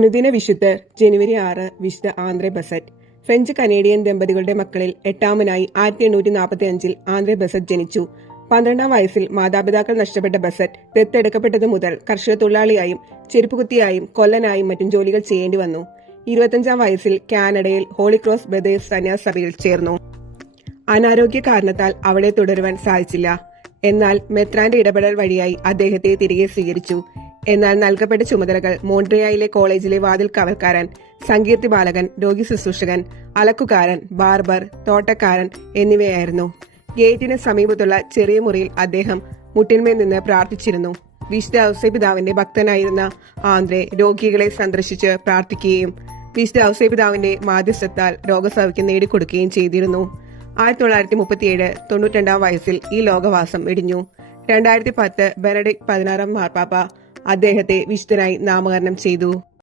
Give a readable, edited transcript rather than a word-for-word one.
അനുദിന വിശുദ്ധർ ജനുവരി 6 വിശുദ്ധ ആന്ദ്രേ ബസറ്റ്. ഫ്രഞ്ച് കനേഡിയൻ ദമ്പതികളുടെ മക്കളിൽ എട്ടാമനായി 1845 ആന്ദ്രേ ബസറ്റ് ജനിച്ചു. 12-ാം വയസ്സിൽ മാതാപിതാക്കൾ നഷ്ടപ്പെട്ട ബസറ്റ് ദത്തെടുക്കപ്പെട്ടതു മുതൽ കർഷക തൊഴിലാളിയായും ചെരുപ്പുകുത്തിയായും കൊല്ലനായും മറ്റും ജോലികൾ ചെയ്യേണ്ടി വന്നു. 25-ാം വയസ്സിൽ കാനഡയിൽ ഹോളി ക്രോസ് ബ്രദേഴ്സ് സന്യാസ സഭയിൽ ചേർന്നു. അനാരോഗ്യ കാരണത്താൽ അവിടെ തുടരുവാൻ സാധിച്ചില്ല. എന്നാൽ മെത്രാന്റെ ഇടപെടൽ വഴിയായി അദ്ദേഹത്തെ തിരികെ സ്വീകരിച്ചു. എന്നാൽ നൽകപ്പെട്ട ചുമതലകൾ മോൺട്രിയായിലെ കോളേജിലെ വാതിൽ കാവൽക്കാരൻ, സങ്കീർത്തി ബാലകൻ, രോഗി ശുശ്രൂഷകൻ, അലക്കുകാരൻ, ബാർബർ, തോട്ടക്കാരൻ എന്നിവയായിരുന്നു. ഗേറ്റിന് സമീപത്തുള്ള ചെറിയ മുറിയിൽ അദ്ദേഹം മുട്ടിന്മേൽ നിന്ന് പ്രാർത്ഥിച്ചിരുന്നു. വിശുദ്ധ ഔസേപിതാവിന്റെ ഭക്തനായിരുന്ന ആന്ദ്രേ രോഗികളെ സന്ദർശിച്ച് പ്രാർത്ഥിക്കുകയും വിശുദ്ധ ഔസേപിതാവിന്റെ മാധ്യസ്ഥത്താൽ രോഗസൗഖ്യം നേടിക്കൊടുക്കുകയും ചെയ്തിരുന്നു. 1937 92-ാം വയസ്സിൽ ഈ ലോകവാസം വെടിഞ്ഞു. 2010 ബെനഡിക്ട് 16 മാർപ്പാപ്പ അദ്ദേഹത്തെ വിശുദ്ധനായി നാമകരണം ചെയ്തു.